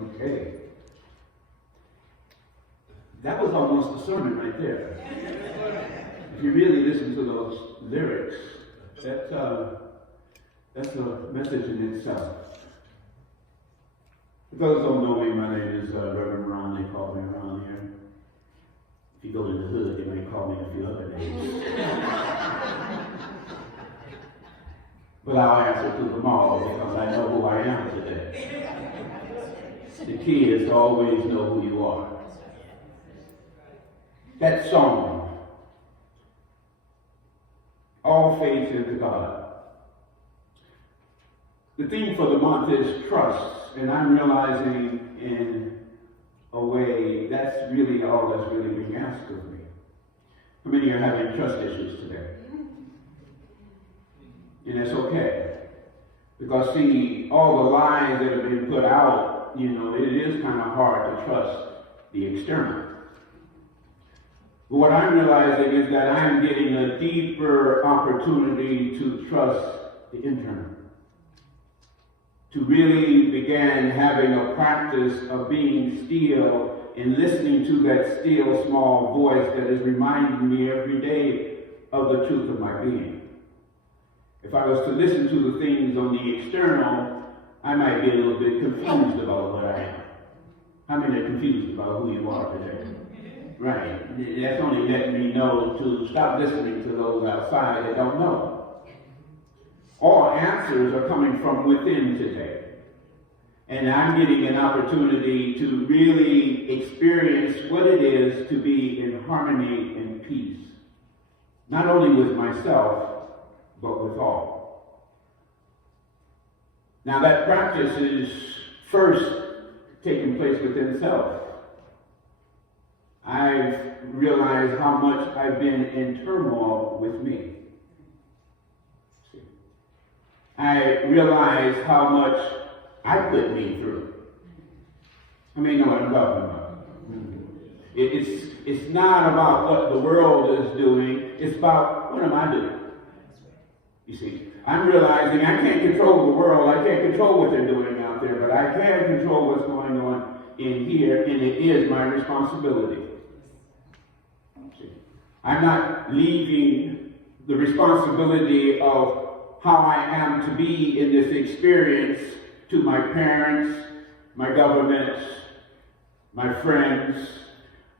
Okay. That was almost a sermon right there. If you really listen to those lyrics, that's a message in itself. For those who don't know me, my name is Reverend Ron. They call me around here. If you go to the hood, they may call me a few other names. But I'll answer to them all because I know who I am today. The key is to always know who you are. That song, all faith into God. The theme for the month is trust, and I'm realizing in a way that's really all that's really being asked of me. How many are having trust issues today? And it's okay. Because see, all the lies that have been put out, it is kind of hard to trust the external. But what I'm realizing is that I'm getting a deeper opportunity to trust the internal. To really begin having a practice of being still and listening to that still small voice that is reminding me every day of the truth of my being. If I was to listen to the things on the external, I might be a little bit confused about what I am. How many are confused about who you are today? Right. That's only letting me know to stop listening to those outside that don't know. All answers are coming from within today. And I'm getting an opportunity to really experience what it is to be in harmony and peace. Not only with myself, but with all. Now that practice is first taking place within self. I've realized how much I've been in turmoil with me. I realize how much I put me through. I mean, you know what I'm talking about. It's not about what the world is doing. It's about what am I doing? You see, I'm realizing I can't control the world. I can't control what they're doing out there, but I can control what's going on in here, and it is my responsibility. See, I'm not leaving the responsibility of how I am to be in this experience to my parents, my government, my friends.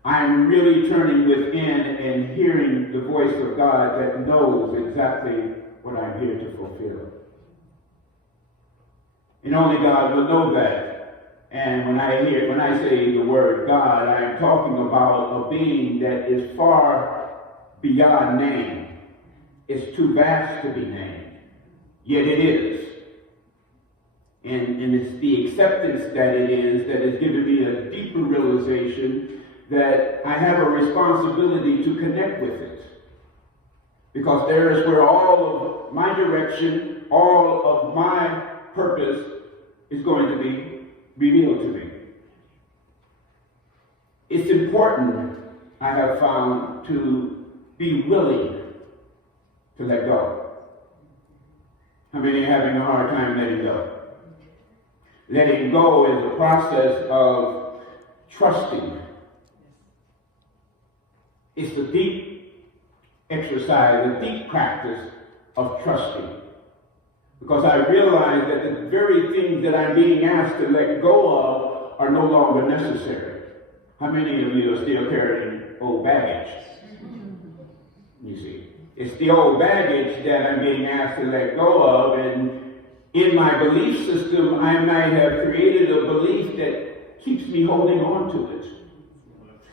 I'm really turning within and hearing the voice of God that knows exactly what I'm here to fulfill. And only God will know that. And when I say the word God, I'm talking about a being that is far beyond name. It's too vast to be named. Yet it is. And it's the acceptance that it is that has given me a deeper realization that I have a responsibility to connect with it. Because there is where all of my direction, all of my purpose is going to be revealed to me. It's important, I have found, to be willing to let go. How many are having a hard time letting go? Letting go is a process of trusting. It's the deep exercise, the deep practice of trusting. Because I realize that the very things that I'm being asked to let go of are no longer necessary. How many of you are still carrying old baggage? You see, it's the old baggage that I'm being asked to let go of, and in my belief system, I might have created a belief that keeps me holding on to it.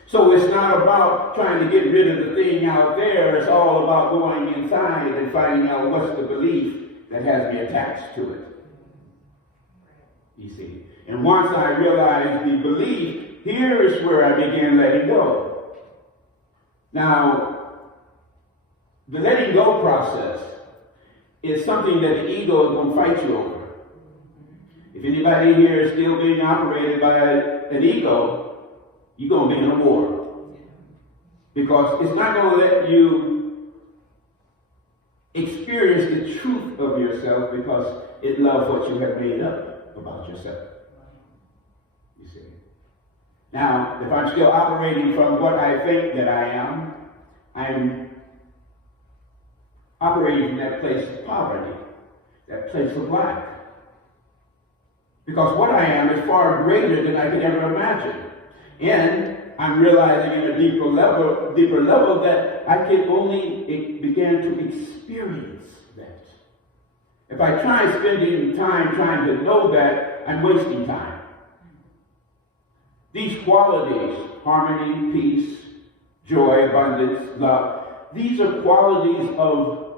So it's not about trying to get rid of the thing out there. It's all about going inside and finding out what's the belief that has me attached to it. You see. And once I realized the belief, here is where I began letting go. Now, the letting go process is something that the ego is going to fight you over. If anybody here is still being operated by an ego, you're going to be in a war. Because it's not going to let you experience the truth of yourself because it loves what you have made up about yourself. You Now, if I'm still operating from what I think that I am, I'm operating from that place of poverty, that place of lack. Because what I am is far greater than I could ever imagine. And I'm realizing in a deeper level that I can only begin to experience that. If I try spending time trying to know that, I'm wasting time. These qualities, harmony, peace, joy, abundance, love, these are qualities of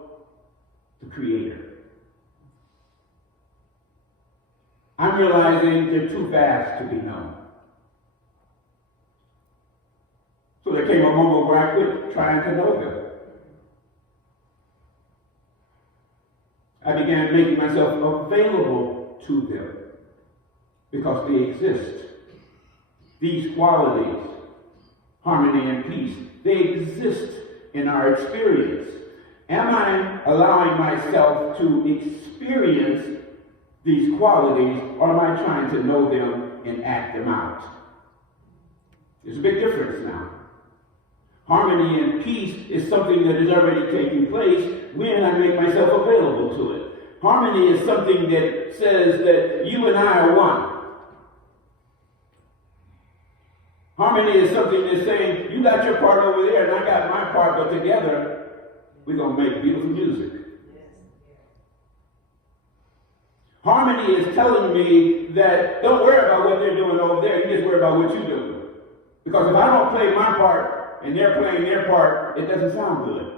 the Creator. I'm realizing they're too vast to be known. So there came a moment where I quit trying to know them. I began making myself available to them because they exist. These qualities, harmony and peace, they exist in our experience. Am I allowing myself to experience these qualities, or am I trying to know them and act them out? There's a big difference now. Harmony and peace is something that is already taking place when I make myself available to it. Harmony is something that says that you and I are one. Harmony is something that's saying, you got your part over there and I got my part, but together we're going to make beautiful music. Harmony is telling me that don't worry about what they're doing over there, you just worry about what you're doing. Because if I don't play my part and they're playing their part, it doesn't sound good.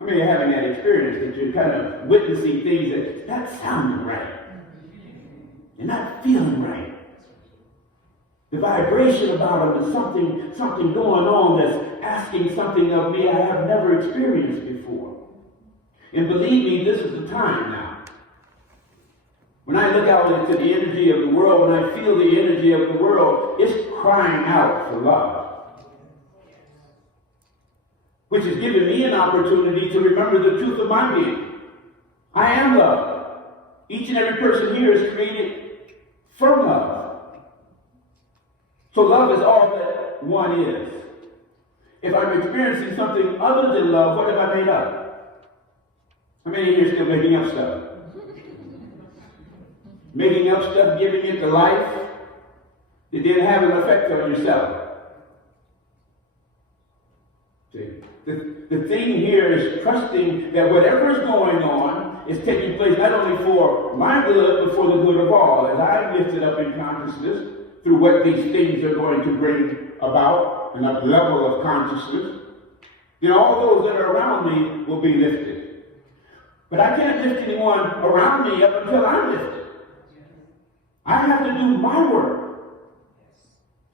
I mean, you're having that experience that you're kind of witnessing things that's not sounding right. You're not feeling right. The vibration about them is something going on that's asking something of me I have never experienced before. And believe me, this is the time now. When I look out into the energy of the world, when I feel the energy of the world, it's crying out for love. Which has given me an opportunity to remember the truth of my being. I am love. Each and every person here is created from love. So love is all that one is. If I'm experiencing something other than love, what have I made up? How many here are still making up stuff? Making up stuff, giving it to life, it didn't have an effect on yourself. See? The thing here is trusting that whatever is going on is taking place not only for my good, but for the good of all. As I'm lifted up in consciousness through what these things are going to bring about, and a level of consciousness, then all those that are around me will be lifted. But I can't lift anyone around me up until I'm lifted. I have to do my work.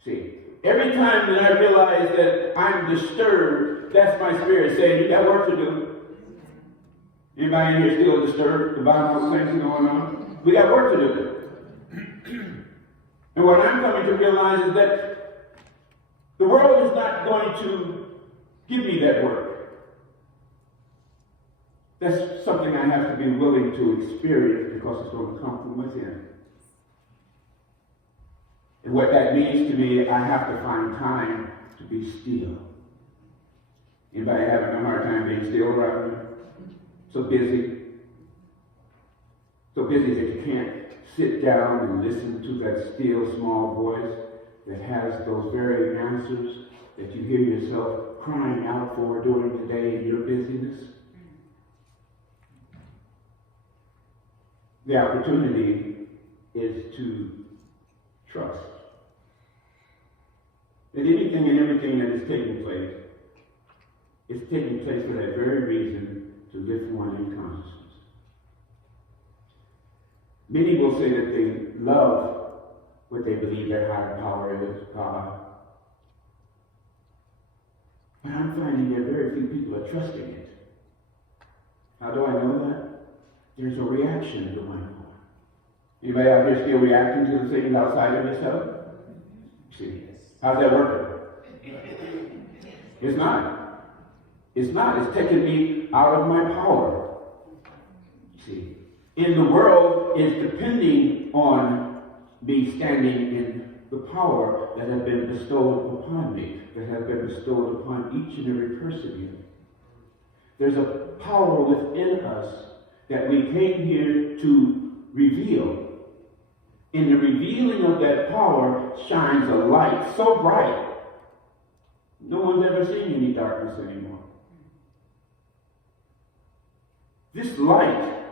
See, every time that I realize that I'm disturbed, that's my spirit saying, you got work to do. Anybody in here still disturbed about all the things going on? We got work to do. And what I'm coming to realize is that the world is not going to give me that work. That's something I have to be willing to experience because it's going to come from within. And what that means to me, I have to find time to be still. Anybody having a hard time being still around me? So busy that you can't sit down and listen to that still small voice that has those very answers that you hear yourself crying out for during the day in your busyness. The opportunity is to trust that anything and everything that is taking place is taking place for that very reason, to lift one in consciousness. Many will say that they love what they believe their higher power is, God. But I'm finding that very few people are trusting it. How do I know that? There's a reaction going on. Anybody out here still reacting to the things outside of yourself? See, how's that working? It's not. It's not. It's taking me out of my power. In the world is depending on me standing in the power that has been bestowed upon me, that has been bestowed upon each and every person here. There's a power within us that we came here to reveal. In the revealing of that power shines a light so bright, no one's ever seen any darkness anymore. This light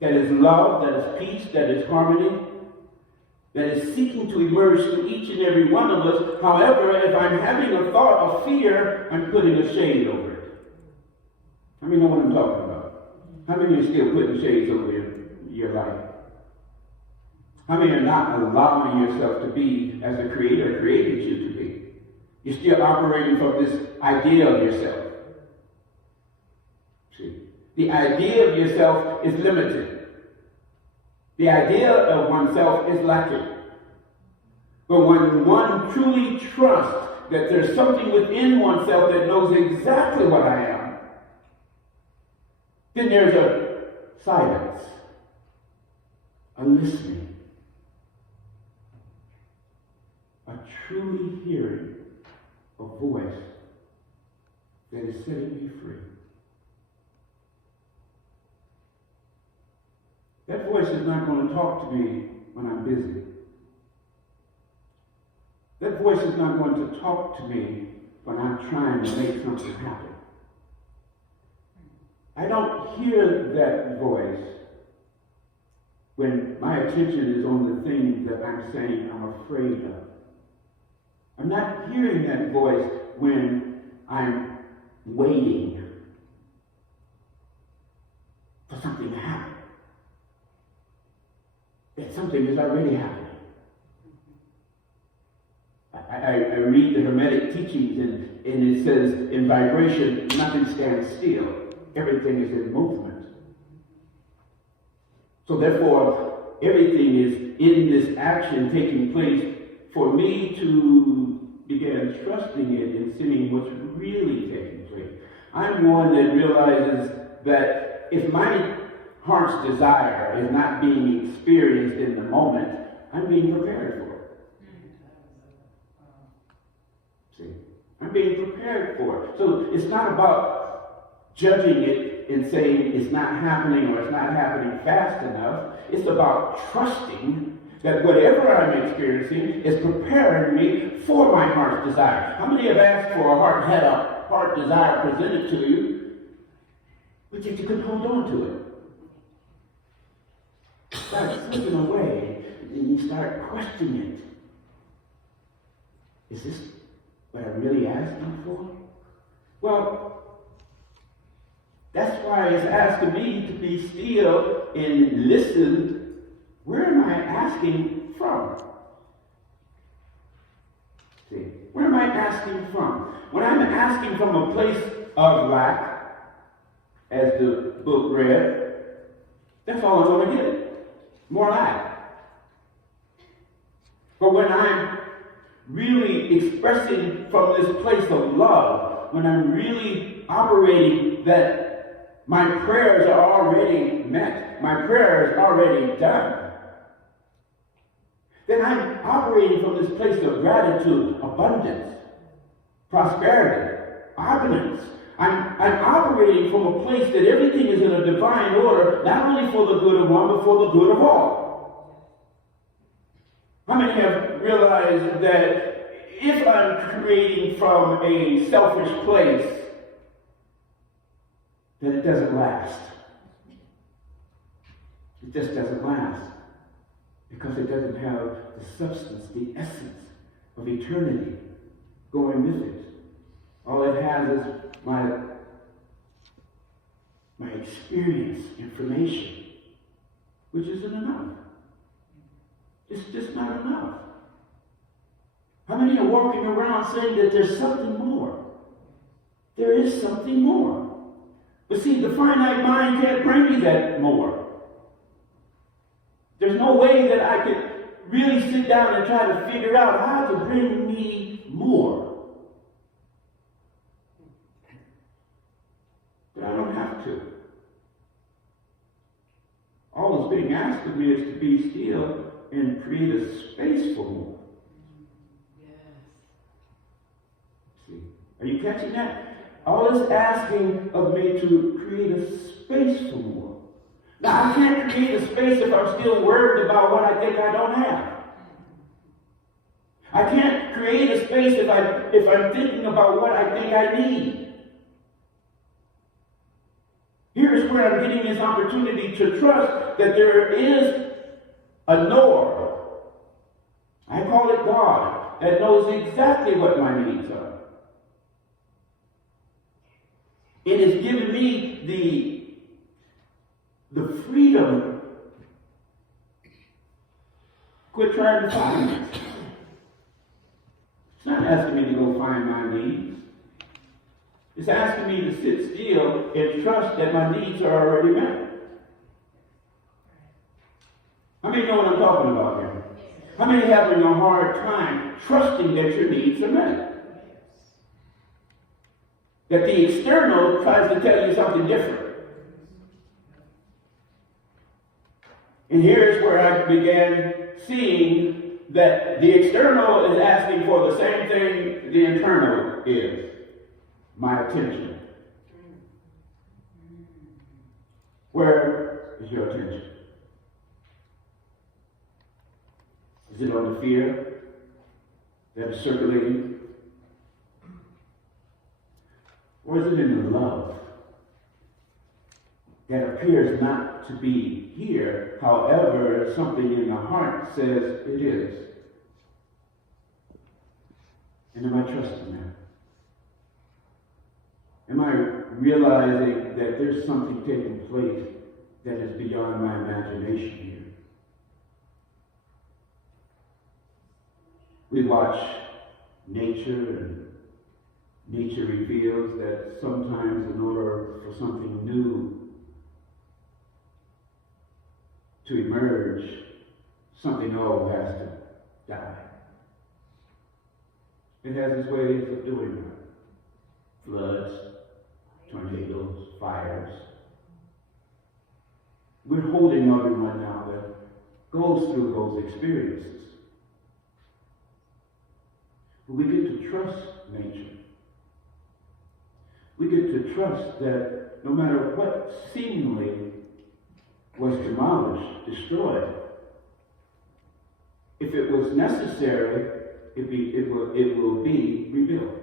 that is love, that is peace, that is harmony, that is seeking to emerge through each and every one of us. However, if I'm having a thought of fear, I'm putting a shade over it. How many know what I'm talking about? How many are still putting shades over your life? How many are not allowing yourself to be as the Creator created you to be? You're still operating from this idea of yourself. See, the idea of yourself is limited. The idea of oneself is lacking. But when one truly trusts that there's something within oneself that knows exactly what I am, then there's a silence, a listening, a truly hearing a voice that is setting me free. That voice is not going to talk to me when I'm busy. That voice is not going to talk to me when I'm trying to make something happen. I don't hear that voice when my attention is on the thing that I'm saying I'm afraid of. I'm not hearing that voice when I'm waiting for something to happen. That something is already happening. I read the Hermetic teachings and it says in vibration, nothing stands still. Everything is in movement. So therefore, everything is in this action taking place for me to begin trusting it and seeing what's really taking place. I'm one that realizes that if my heart's desire is not being experienced in the moment, I'm being prepared for it. See, I'm being prepared for it. So it's not about judging it and saying it's not happening or it's not happening fast enough. It's about trusting that whatever I'm experiencing is preparing me for my heart's desire. How many have asked for had a heart desire presented to you, but yet you couldn't hold on to it? Start slipping away, and you start questioning it. Is this what I'm really asking for? Well, that's why it's asking me to be still and listen. Where am I asking from? See, where am I asking from? When I'm asking from a place of lack, as the book read, that's all I'm going to get. More lack. But when I'm really expressing from this place of love, when I'm really operating that my prayers are already met, my prayers are already done, then I'm operating from this place of gratitude, abundance, prosperity, opulence. I'm operating from a place that everything is in a divine order, not only for the good of one, but for the good of all. How many have realized that if I'm creating from a selfish place, then it doesn't last? It just doesn't last. Because it doesn't have the substance, the essence of eternity going with it. All it has is my experience, information, which isn't enough. It's just not enough. How many are walking around saying that there's something more? There is something more. But see, the finite mind can't bring me that more. There's no way that I could really sit down and try to figure out how to bring me more. But I don't have to. All that's being asked of me is to be still and create a space for more. See, are you catching that? All it's asking of me to create a space for more. Now, I can't create a space if I'm still worried about what I think I don't have. I can't create a space if I'm thinking about what I think I need. Here's where I'm getting this opportunity to trust that there is a knower. I call it God, that knows exactly what my needs are. It has given me the freedom. Quit trying to find it. It's not asking me to go find my needs. It's asking me to sit still and trust that my needs are already met. How many know what I'm talking about here? How many are having a hard time trusting that your needs are met? That the external tries to tell you something different. And here's where I began seeing that the external is asking for the same thing the internal is. My attention. Where is your attention? Is it on the fear that is circulating? Or is it in the love that appears not to be here, however, something in the heart says it is? And am I trusting that? Am I realizing that there's something taking place that is beyond my imagination here? We watch nature, and nature reveals that sometimes in order for something new to emerge, something old has to die. It has its ways of doing that. Floods, tornadoes, fires. We're holding everyone now that goes through those experiences. But we get to trust nature. We get to trust that no matter what seemingly was demolished, destroyed, if it was necessary, it will be rebuilt.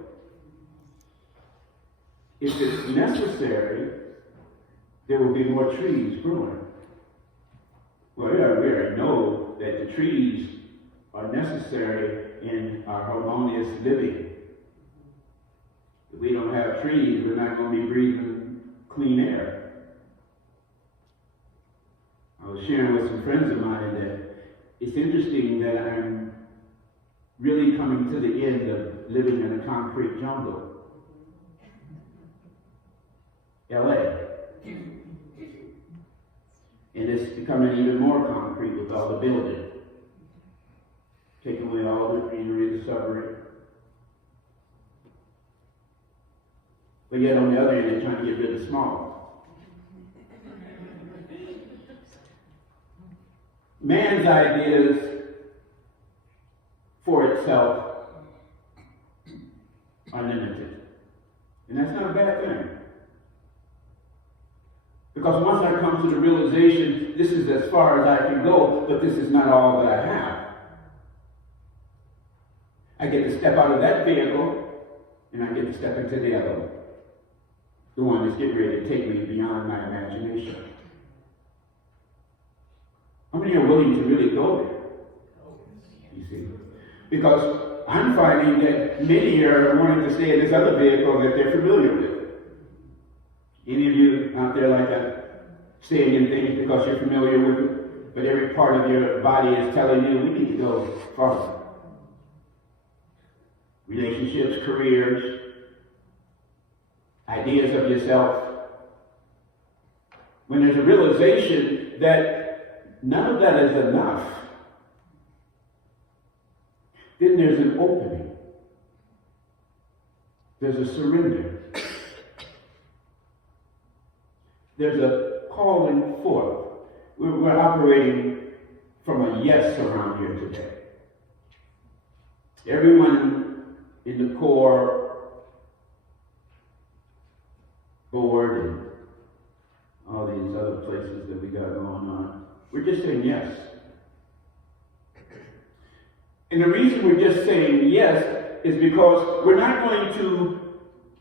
If it's necessary, there will be more trees growing. Well, we already know that the trees are necessary in our harmonious living. If we don't have trees, we're not going to be breathing clean air. I was sharing with some friends of mine that it's interesting that I'm really coming to the end of living in a concrete jungle. LA. And it's becoming even more concrete with all the building. Taking away all the greenery, the suburbs. But yet on the other hand, they're trying to get rid of smog. Man's ideas for itself are limited. And that's not a bad thing. Because once I come to the realization, this is as far as I can go, but this is not all that I have. I get to step out of that vehicle, and I get to step into the other one. The one that's getting ready to take me beyond my imagination. How many are willing to really go there? You see? Because I'm finding that many are wanting to stay in this other vehicle that they're familiar with. Any of you out there like that? Staying in things because you're familiar with it, but every part of your body is telling you we need to go farther. Relationships, careers, ideas of yourself. When there's a realization that none of that is enough, then there's an opening. There's a surrender. There's a calling forth. We're operating from a yes around here today. Everyone in the core board and all these other places that we got going on, we're just saying yes. And the reason we're just saying yes is because we're not going to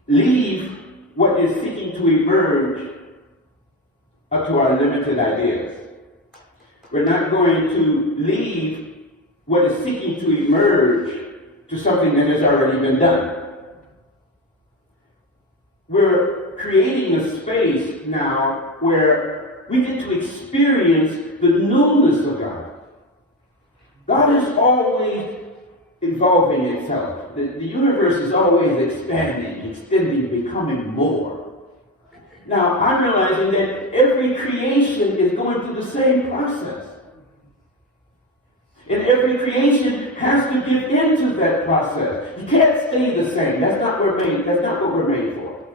leave what is seeking to emerge up to our limited ideas. We're not going to leave what is seeking to emerge to something that has already been done. We're creating a space now where we get to experience the newness of God. God is always evolving itself. The universe is always expanding, extending, becoming more. Now, I'm realizing that every creation is going through the same process. And every creation has to give into that process. You can't stay the same. That's not what we're made for.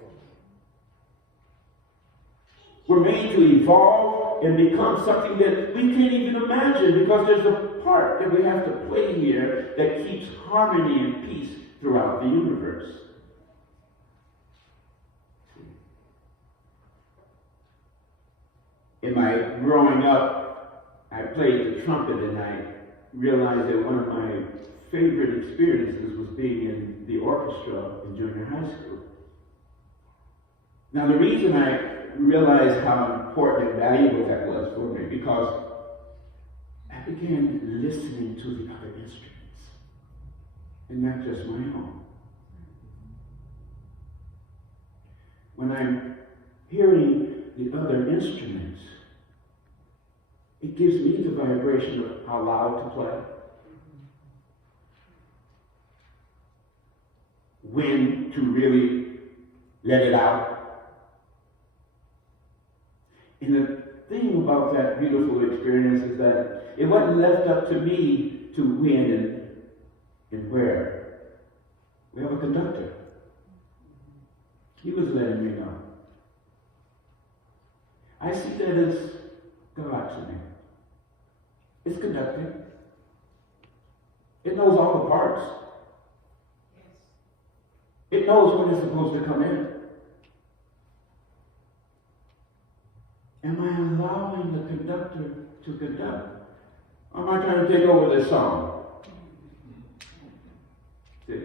We're made to evolve and become something that we can't even imagine, because there's a part that we have to play here that keeps harmony and peace throughout the universe. In my growing up, I played the trumpet, and I realized that one of my favorite experiences was being in the orchestra in junior high school. Now, the reason I realized how important and valuable that was for me, because I began listening to the other instruments, and not just my own. When I'm hearing the other instruments, it gives me the vibration of how loud to play, when to really let it out. And the thing about that beautiful experience is that it wasn't left up to me to when and where. We have a conductor. He was letting me know. I see that as God to me. It's conducting. It knows all the parts. It knows when it's supposed to come in. Am I allowing the conductor to conduct? Or am I trying to take over this song? See?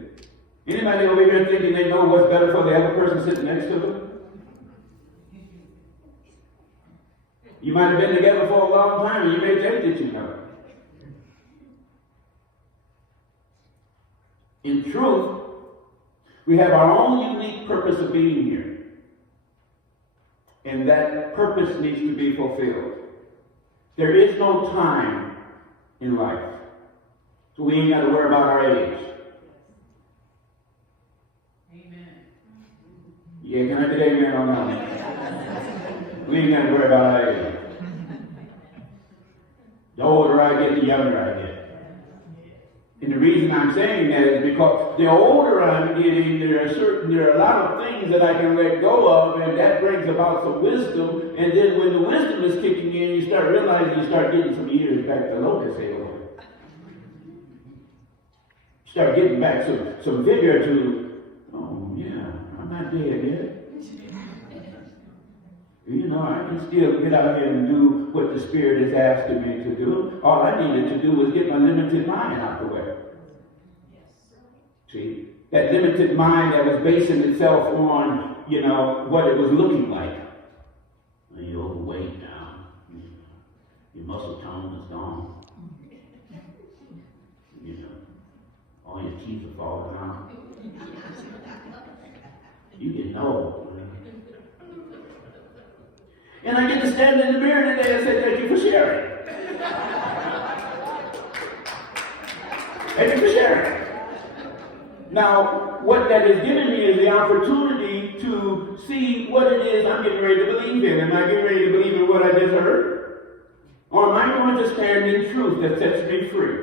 Anybody over here thinking they know what's better for the other person sitting next to them? You might have been together for a long time, and you may think that you know. In truth, we have our own unique purpose of being here. And that purpose needs to be fulfilled. There is no time in life. So we ain't got to worry about our age. Amen. Yeah, can I get amen on that? We ain't got to worry about our age. The older I get, the younger I get. And the reason I'm saying that is because the older I'm getting, there are a lot of things that I can let go of, and that brings about some wisdom. And then when the wisdom is kicking in, you start realizing you start getting some years back to locust halo. Start getting back some vigor to, oh yeah, I'm not dead yet. You know, I can still get out here and do what the Spirit has asked me to do. All I needed to do was get my limited mind out the way. Yes. See? That limited mind that was basing itself on, what it was looking like. Well, you're overweight now. Your muscle tone is gone. All your teeth are falling out. You getting old. And I get to stand in the mirror today and say, thank you for sharing. Thank you for sharing. Now, what that has given me is the opportunity to see what it is I'm getting ready to believe in. Am I getting ready to believe in what I just heard? Or am I going to stand in truth that sets me free?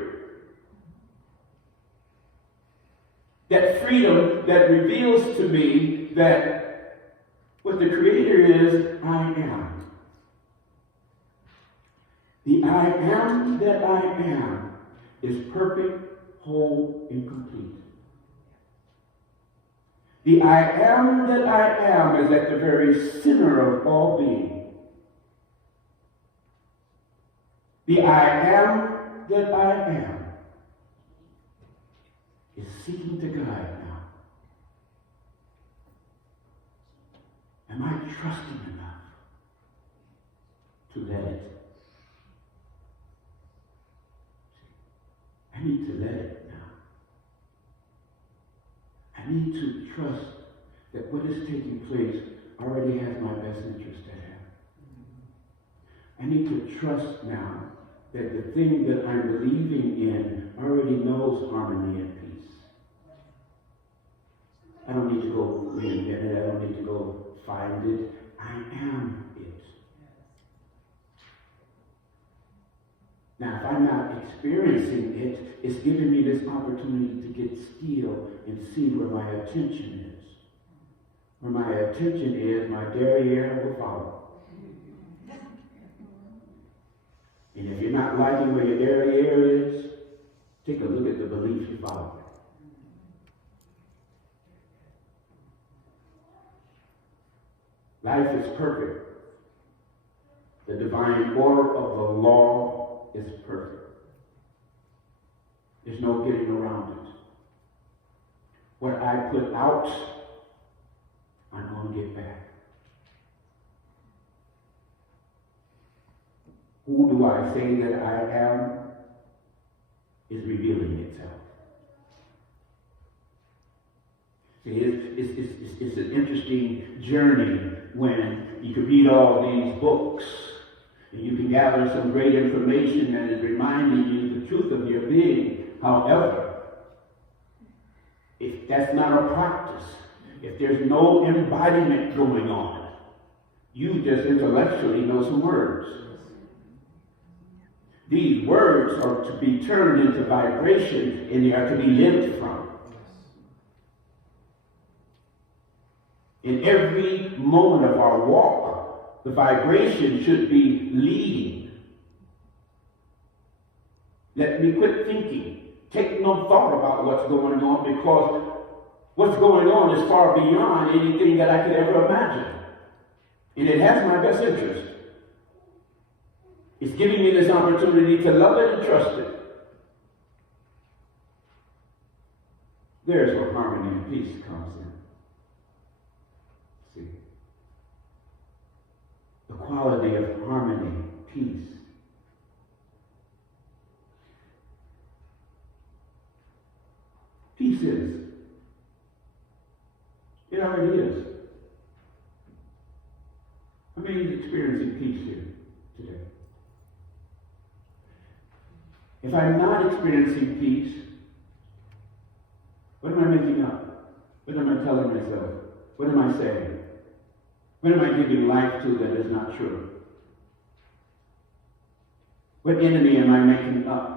That freedom that reveals to me that what the Creator is, I am. The I am that I am is perfect, whole, and complete. The I am that I am is at the very center of all being. The I am that I am is seeking to guide now. Am I trusting enough to let it? I need to let it now. I need to trust that what is taking place already has my best interest at hand. I need to trust now that the thing that I'm believing in already knows harmony and peace. I don't need to go reinvent it. I don't need to go find it. I am it. Now, if I'm not experiencing it, it's giving me this opportunity to get still and see where my attention is. Where my attention is, my derriere will follow. And if you're not liking where your derriere is, take a look at the belief you follow. Life is perfect. The divine order of the law is perfect. There's no getting around it. What I put out, I'm going to get back. Who do I say that I am is revealing itself. See, it's an interesting journey when you can read all these books and you can gather some great information that is reminding you the truth of your being. However, if that's not a practice, if there's no embodiment going on, you just intellectually know some words. These words are to be turned into vibration and they are to be lived from. In every moment of our walk, the vibration should be leading. Let me quit thinking. Take no thought about what's going on, because what's going on is far beyond anything that I could ever imagine. And it has my best interest. It's giving me this opportunity to love it and trust it. There's where harmony and peace comes in. See? The quality of harmony, peace. Peace is. It already is. How many is experiencing peace here today? If I'm not experiencing peace, what am I making up? What am I telling myself? What am I saying? What am I giving life to that is not true? What enemy am I making up?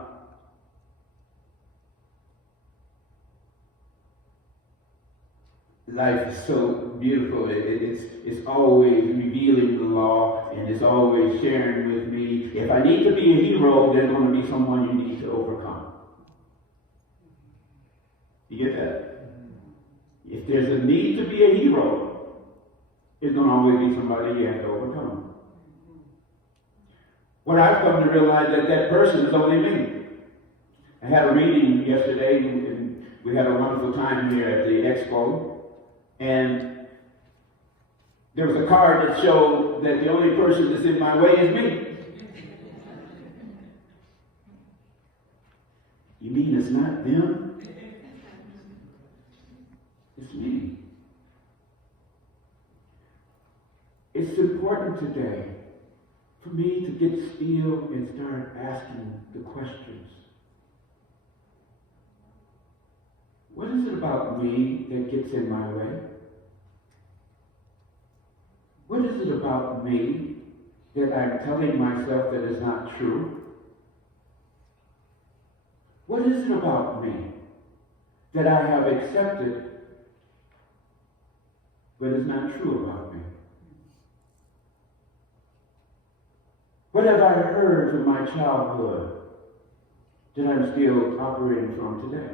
Life is so beautiful. It's always revealing the law, and it's always sharing with me. If I need to be a hero, there's going to be someone you need to overcome. You get that? If there's a need to be a hero, there's going to always be somebody you have to overcome. What I've come to realize is that person is only me. I had a meeting yesterday, and we had a wonderful time here at the expo. And there was a card that showed that the only person that's in my way is me. You mean it's not them? It's me. It's important today for me to get still and start asking the questions. What is it about me that gets in my way? What is it about me that I'm telling myself that is not true? What is it about me that I have accepted but is not true about me? What have I heard from my childhood that I'm still operating from today?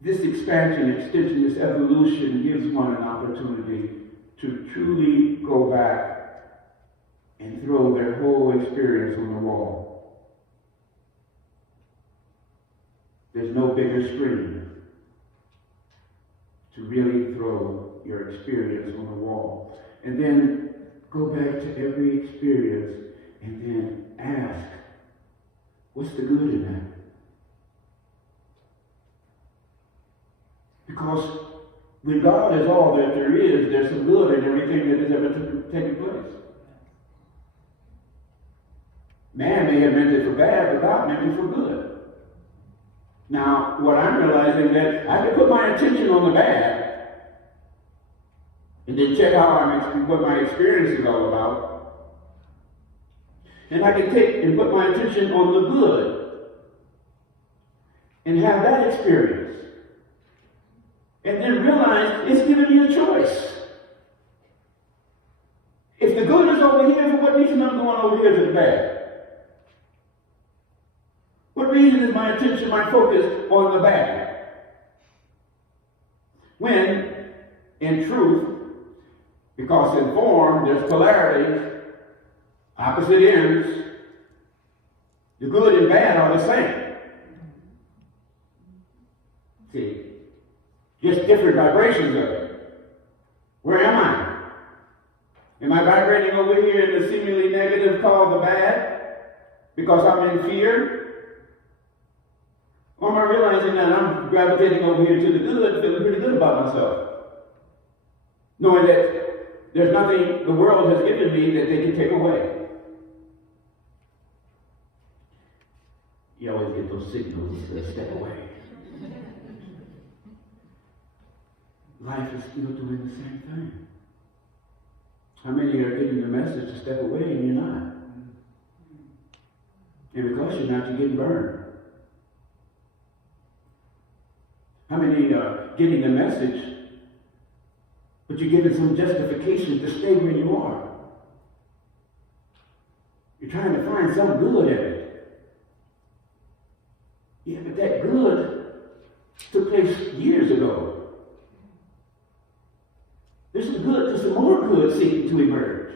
This expansion, extension, this evolution gives one an opportunity to truly go back and throw their whole experience on the wall. There's no bigger screen to really throw your experience on the wall. And then go back to every experience and then ask, what's the good in that? Because when God is all that there is, there's some good in everything that has ever taken place. Man may have meant it for bad, but God meant it for good. Now, what I'm realizing that I can put my attention on the bad and then check what my experience is all about. And I can take and put my attention on the good and have that experience. And then realize it's giving me a choice. If the good is over here, for what reason I'm going over here to the bad? What reason is my attention, my focus on the bad? When, in truth, because in form there's polarities, opposite ends, the good and bad are the same. See? Just different vibrations of it. Where am I? Am I vibrating over here in the seemingly negative called the bad because I'm in fear? Or am I realizing that I'm gravitating over here to the good, feeling pretty good about myself? Knowing that there's nothing the world has given me that they can take away. You always get those signals that step away. Life is still doing the same thing. How many are getting the message to step away and you're not? And because you're not, you're getting burned. How many are getting the message, but you're giving some justification to stay where you are? You're trying to find some good in it. Yeah, but that good took place years ago. There's some more good seeking to emerge.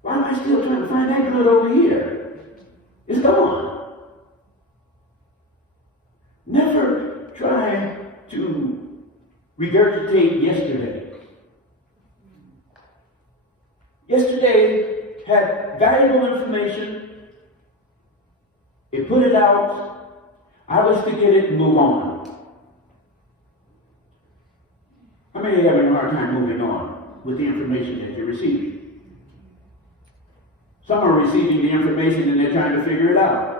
Why am I still trying to find that good over here? It's gone. Never try to regurgitate yesterday. Yesterday had valuable information. It put it out. I was to get it and move on. How many are having a hard time moving on with the information that you're receiving? Some are receiving the information and they're trying to figure it out.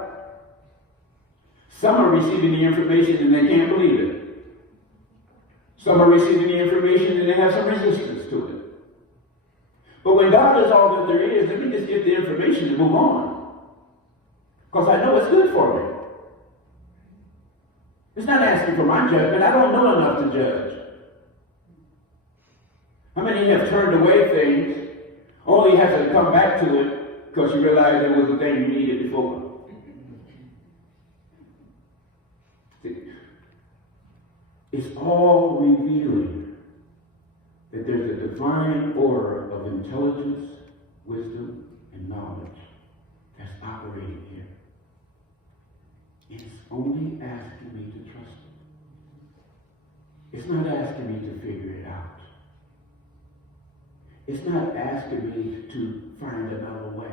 Some are receiving the information and they can't believe it. Some are receiving the information and they have some resistance to it. But when God is all that there is, let me just get the information and move on. Because I know it's good for me. It's not asking for my judgment. I don't know enough to judge. How many have turned away things, only have to come back to it because you realize it was the thing you needed before? It's all revealing that there's a divine order of intelligence, wisdom, and knowledge that's operating here. It's only asking me to trust it. It's not asking me to figure it out. It's not asking me to find another way.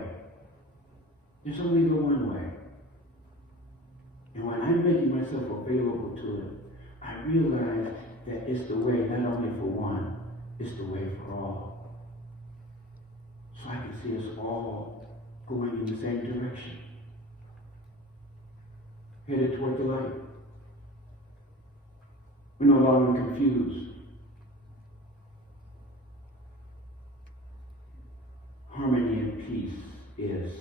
There's only the one way. And when I'm making myself available to it, I realize that it's the way not only for one, it's the way for all. So I can see us all going in the same direction. Headed toward the light. We're no longer confused. Harmony and peace is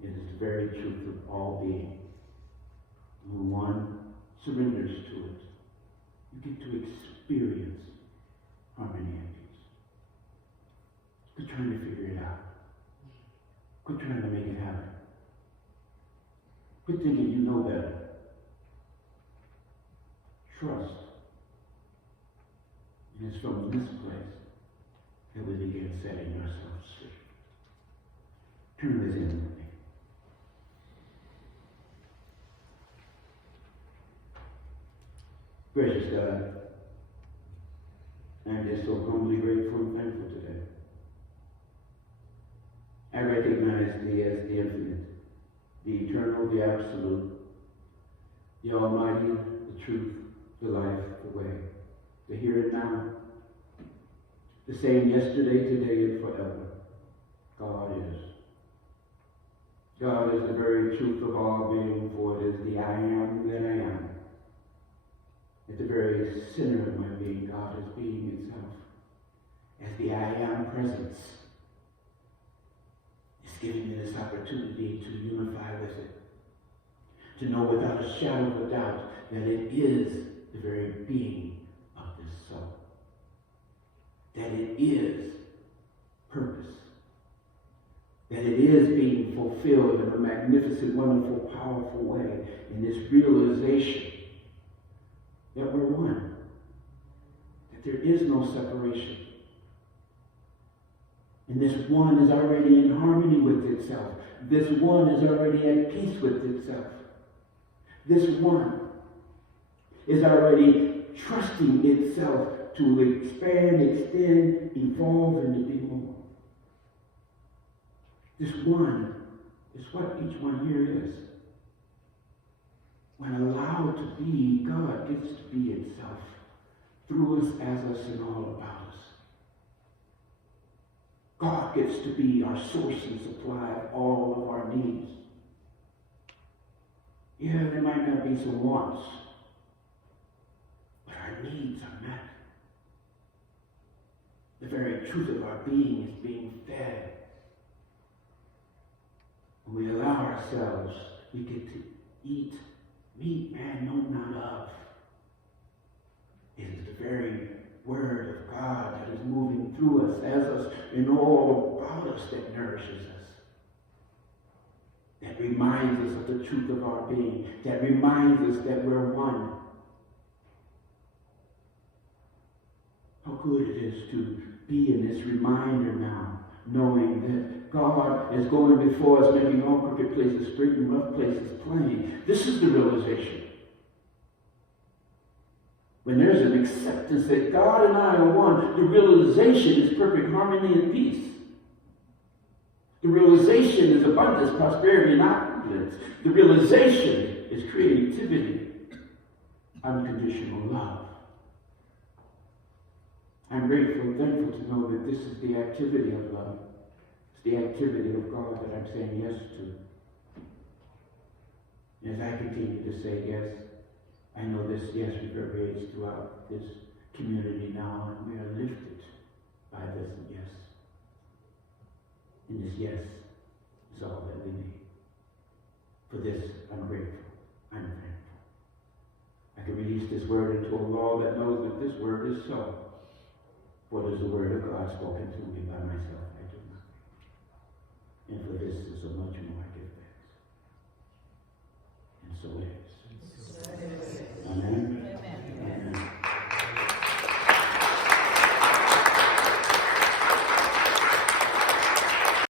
the very truth of all being. When one surrenders to it, you get to experience harmony and peace. Quit trying to figure it out. Quit trying to make it happen. Quit thinking you know better. Trust. And it's from this place that we begin setting ourselves free. Turn this in with me. Gracious God, I'm just so humbly grateful and thankful today. I recognize Thee as the infinite, the eternal, the absolute, the almighty, the truth, the life, the way, the here and now, the same yesterday, today, and forever. God is. God is the very truth of all being, for it is the I am that I am. At the very center of my being, God is being itself. As the I am presence, it's giving me this opportunity to unify with it. To know without a shadow of a doubt that it is the very being of this soul. That it is purpose. That it is being fulfilled in a magnificent, wonderful, powerful way in this realization that we're one. That there is no separation. And this one is already in harmony with itself. This one is already at peace with itself. This one is already trusting itself to expand, extend, evolve, and to be more. This one is what each one here is. When allowed to be, God gets to be itself through us, as us, and all about us. God gets to be our source and supply of all of our needs. Yeah, there might not be some wants, but our needs are met. The very truth of our being is being fed. When we allow ourselves, we get to eat meat man know not of. It is the very word of God that is moving through us, as us, and all about us that nourishes us. That reminds us of the truth of our being. That reminds us that we're one. How good it is to be in this reminder now, knowing that God is going before us, making all crooked places straight and rough places plain. This is the realization. When there's an acceptance that God and I are one, the realization is perfect harmony and peace. The realization is abundance, prosperity, and opulence. The realization is creativity, unconditional love. I'm grateful and thankful to know that this is the activity of love. It's the activity of God that I'm saying yes to. As I continue to say yes, I know this yes reverberates throughout this community now, and we are lifted by this yes. And this yes is all that we need. For this, I'm grateful. I'm thankful. I can release this word into a law that knows that this word is so. For it is the word of God spoken to me by myself.